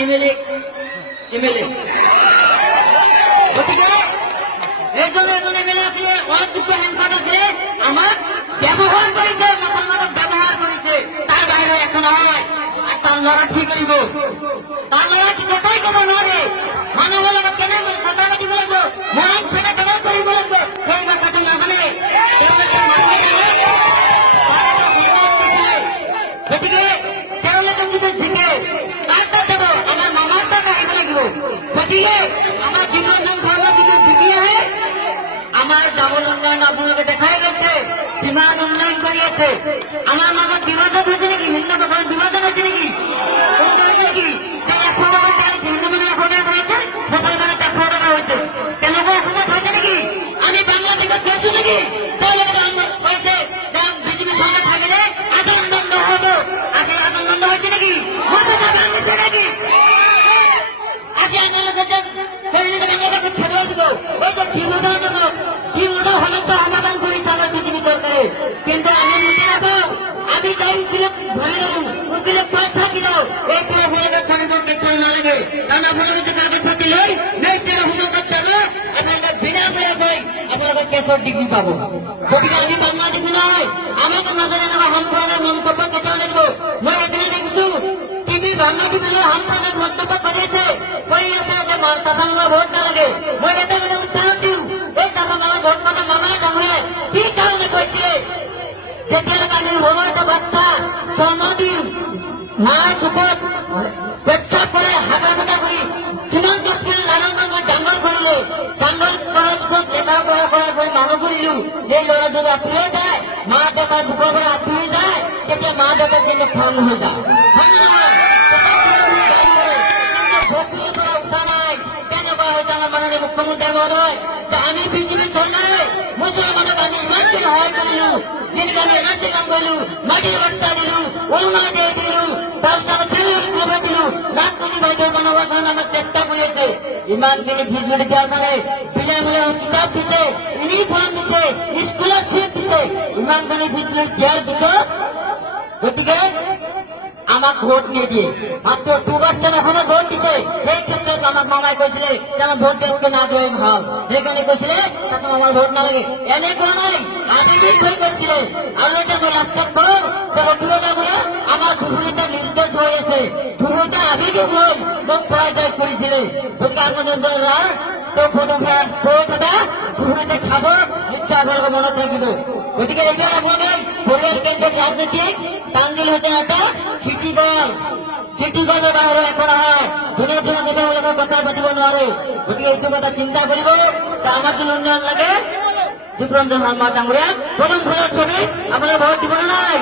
MLA গতিকে এজন MLA আছে অনেক দুঃখ সংকট আছে আমার ব্যবহার করেছে মুসলমানক ব্যবহার করেছে তার বাইরে এখন হয় আর তার লড়া ঠিক করিব তার লড়া ঠিক কোথায় কেন নয় মানব লগত কেন কথাবার্তি বলেছ মরণ ছেড়ে কেন করি বলেছ সেই কথাটি না জানে গতিকে তেওঁলোকে যদি জিকে তার দেব আমার মামার টাকা আহিব লাগিব গতিকে আমার বিনোদন ধর্ম যদি জিকি আহে আমার ডাবল উন্নয়ন আপনাদের দেখাই গেছে কিমান উন্নয়ন করে আছে আমার মাজত বিভাজন হয়েছে নাকি হিন্দু সকলের বিভাজন হয়েছে নাকি কোনো হয়েছে নাকি যে 100 টাকা হিন্দু মানে 100 টাকা হয়েছে মুসলমানের 100 টাকা হয়েছে তেনেকুৱা অসমত হয়েছে নাকি আমি বাংলাদেশত গৈছো নাকি তেওঁলোকে হয়েছে বিজেপি সরকার থাকিলে আদান বন্ধ হতো আগে আদান বন্ধ হয়েছে নাকি মমতা ভাঙিছে নাকি আগে আপনাদের ফেলে দিব ওই যে বিরোধের জন্য বিরোধ সমস্যা সমাধান করেছে আমার বিজেপি সরকারে কিন্তু আমি বুঝে রাখো আমি যাই উকিলে ভরে দেবো উকিলে পয়সা দিল এই পুরো আপনাদের সংকট দেখতে না লাগে কারণ আপনাদের যে কাগজ থাকিলে নেক্সট যারা হুমা করতে হবে আপনাদের বিনামূল্যে কই আপনাদের কেসর ডিগ্রি পাবো গতিকে আমি বাংলাদেশ নয় আমাকে নজরে নেওয়া সম্পূর্ণের মন্তব্য কেটে দেব মই এখানে দেখছো টিভি বাংলাদেশে সম্পূর্ণের মন্তব্য করেছে কই আছে যে চাষামার ভোট না লাগে মই এটা উত্তর দিও এই চাষামার ভোট মানে মামার ডাঙরে কি কারণে কৈছিলে যেতিয়ালৈকে আমি সৰু এটা বাচ্চা জন্ম দিওঁ মাৰ বুকত পেচাব কৰে হাগা ফুটা কৰি কিমান কষ্ট কৰি লালন পালন ডাঙৰ কৰিলে ডাঙৰ কৰাৰ পিছত এটা কৰা মানুহ কৰিলো এই ল'ৰা যদি আঁতৰি যায় মা দেউতাৰ বুকৰ পৰা আঁতৰি যায় তেতিয়া মা দেউতাক কিন্তু খং হৈ যায় হয় নহয় ভক্তিৰ পৰা উঠা নাই তেনেকুৱা হৈছে আমাৰ মাননীয় মুখ্যমন্ত্ৰী মহোদয় যে আমি বিজেপি চৰকাৰে মুছলমানক আমি ইমানকে সহায় কৰিলো যেনেকৈ আমি এনাৰ্জি কাম কৰিলো মাটিৰ বস্তা দিলো অৰুণোদয় দিলো তাৰপিছত আমি দিলো লাখ কোটি বাইদেউ বনাবৰ কাৰণে আমাক চেষ্টা কৰি আছে ইমানখিনি বিজেপি দিয়াৰ মানে বিনামূলীয়া কিতাপ দিছে ইউনিফৰ্ম দিছে স্কলাৰশ্বিপ দিছে ইমানখিনি বিজেপি দিয়াৰ পিছত গতিকে আমাক ভোট নিদিয়ে মাত্র 2 বছর এখনো ভোট দিছে সেই ক্ষেত্রে আমাক মামাই কৈছিলে যে আমার ভোট দিতে না দেওয়াই ভাল সেইকাৰণে কৈছিলে তাতে আমাৰ ভোট নালাগে এনে কোৱা নাই আবেগিক হৈ কৈছিলে আৰু এটা মই লাষ্টত কওঁ যে অভিযোগবোৰে আমাৰ ধুবুৰীতে নিৰ্দেশ হৈ আছে ধুবুৰীতে আবেগিক হৈ মোক পৰাজয় কৰিছিলে গতিকে আগতে তেওঁ ফটোগ্ৰাফ ভোট এটা ধুবুৰীতে খাব নিশ্চয় আপোনালোকে মনত ৰাখিব গতিকে এইবাৰ আপোনালোকে পৰিয়াল কেন্দ্ৰিক ৰাজনীতিক টাঙ্গিল হতে এটা সিটি গলেৰ বাহিৰে এখন হয় দুনিয়া নেতাগুলোকে কথা পাতিব নোৱাৰে গতিকে এইটো কথা চিন্তা কৰিব আমাৰ জন্য উন্নয়ন লাগে বিপ্লব শৰ্মা ডাঙৰীয়া প্ৰথম ফলৰ ছবি আপোনাৰ ভোট দিব নাই